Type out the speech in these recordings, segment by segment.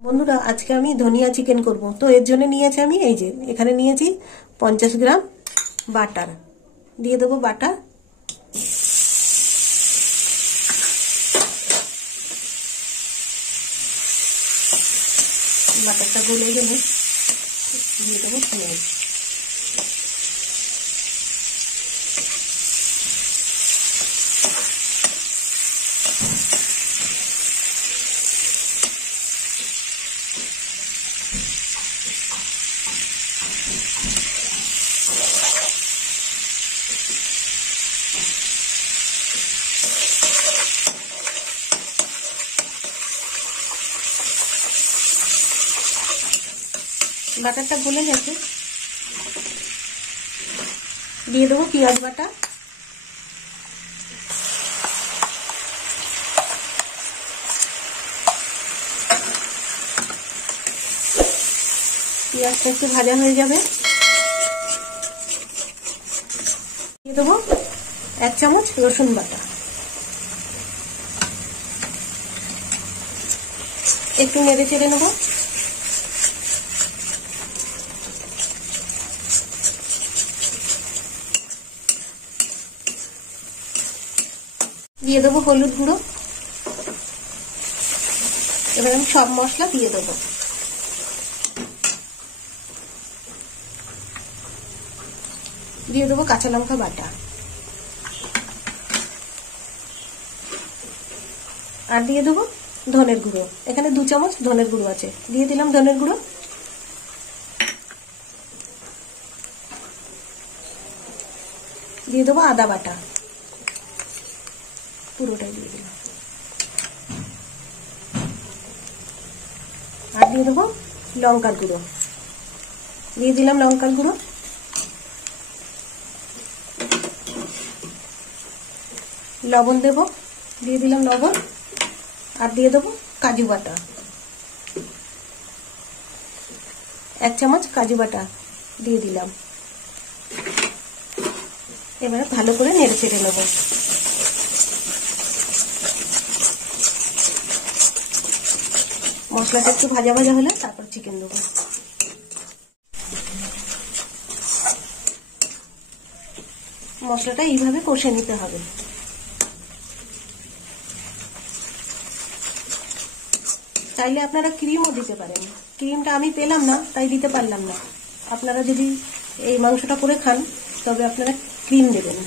বন্ধুরা আজকে আমি ধনিয়া চিকেন করব। তো এর জন্য নিয়েছি আমি এই যে এখানে নিয়েছি 50 গ্রাম বাটার। দিয়ে দেবো বাটার। বাটারটা গলে গেলে দিয়ে দেবো পেঁয়াজ। বাটারটা গলে গেছে, দিয়ে দেবো পেঁয়াজ বাটা। পেঁয়াজটা একটু ভাজা হয়ে যাবে, দিয়ে দেবো 1 চামচ রসুন বাটা। একটু নেড়ে চেড়ে নেবো। দিয়ে দেবো হলুদ গুঁড়ো। এবার আমি সব মশলা দিয়ে দেবো। দিয়ে দেবো কাঁচা লঙ্কা বাটা, আর দিয়ে দেবো ধনের গুঁড়ো। এখানে 2 চামচ ধনের গুঁড়ো আছে, দিয়ে দিলাম ধনের গুঁড়ো। দিয়ে দেবো আদা বাটা, পুরোটাই দিয়ে দিলাম। আর দিয়ে দেবো লঙ্কার গুঁড়ো, দিয়ে দিলাম লঙ্কার গুঁড়ো। লবণ দেবো, দিয়ে দিলাম লবণ। আর দিয়ে দেবো কাজু বাটা, 1 চামচ কাজু বাটা দিয়ে দিলাম। এবারে ভালো করে নেড়ে চেড়ে নেব। মশলাটা একটু ভাজা ভাজা হলে তারপর চিকেন দেবো। মশলাটা এইভাবে কষে নিতে হবে। চাইলে আপনারা ক্রিমও দিতে পারেন, ক্রিমটা আমি পেলাম না তাই দিতে পারলাম না। আপনারা যদি এই মাংসটা করে খান তবে আপনারা ক্রিম দেবেন।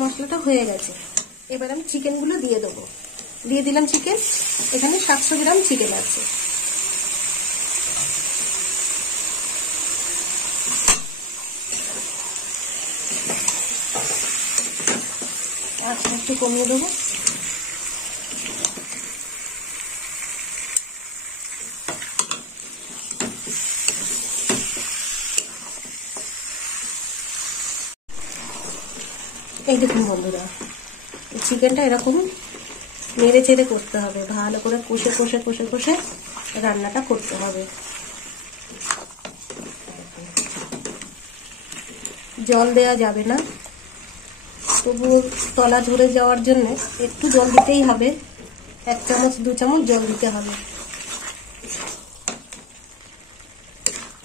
মশলাটা হয়ে গেছে, এবার আমি চিকেনগুলো দিয়ে দেবো। দিয়ে দিলাম চিকেন। এখানে 700 গ্রাম চিকেন আছে। আচ্ছা একটু কমিয়ে দেবো। এই দেখুন বন্ধুরা, চিকেনটা এরকম নেড়ে চেড়ে করতে হবে, ভালো করে কষে কষে কষে কষে রান্নাটা করতে হবে। জল দেওয়া যাবে না, তবুও তলা ধরে যাওয়ার জন্য একটু জল দিতেই হবে। 1 চামচ 2 চামচ জল দিতে হবে।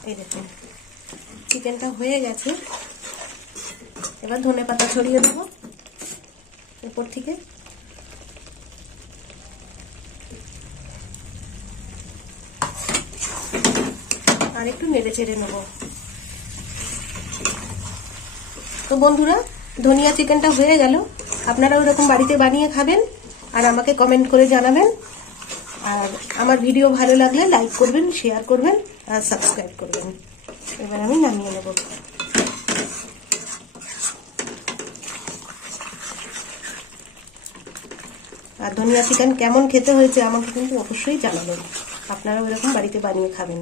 এই দেখুন চিকেনটা হয়ে গেছে। এবার ধনেপাতা ছড়িয়ে দেবো উপর থেকে। আর একটু নেড়ে চেড়ে নেবো। তো বন্ধুরা ধনিয়া চিকেনটা হয়ে গেল। আপনারা ওরকম বাড়িতে বানিয়ে খাবেন আর আমাকে কমেন্ট করে জানাবেন। আর আমার ভিডিও ভালো লাগলে লাইক করবেন, শেয়ার করবেন আর সাবস্ক্রাইব করবেন। এবার আমি নামিয়ে নেব। আর ধনিয়া চিকেন কেমন খেতে হয়েছে আমাকে কিন্তু অবশ্যই জানাবেন। আপনারা ওরকম বাড়িতে বানিয়ে খাবেন।